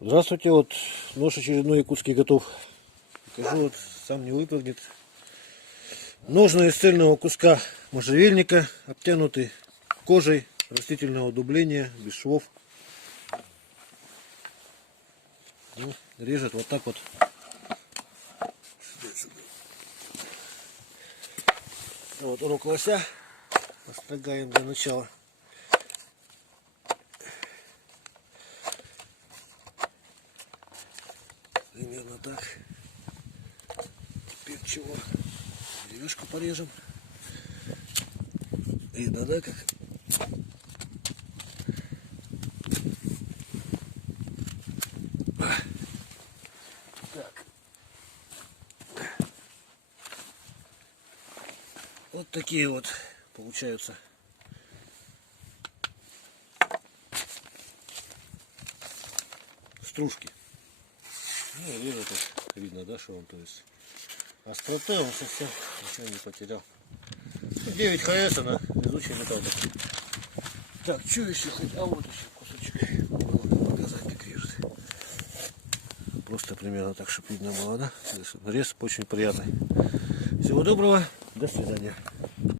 Здравствуйте, вот нож очередной якутский готов. Покажу, вот сам не выпрыгнет. Ножны из цельного куска можжевельника, обтянуты кожей растительного дубления, без швов. Ну, режет вот так вот. Вот рог лося. Острогаем для начала. Примерно так. Теперь чего? Деревяшку порежем. Видно, да, как? Так. Вот такие вот получаются. Стружки. Ну, вижу, тут видно, да, что он, то есть остроты он совсем ничего не потерял. 9 ХС, она везучий металл такой. Так, что еще хоть? А вот еще кусочек. Могу показать, как режет. Просто примерно так, чтобы видно было, да? Рез очень приятный. Всего доброго, до свидания.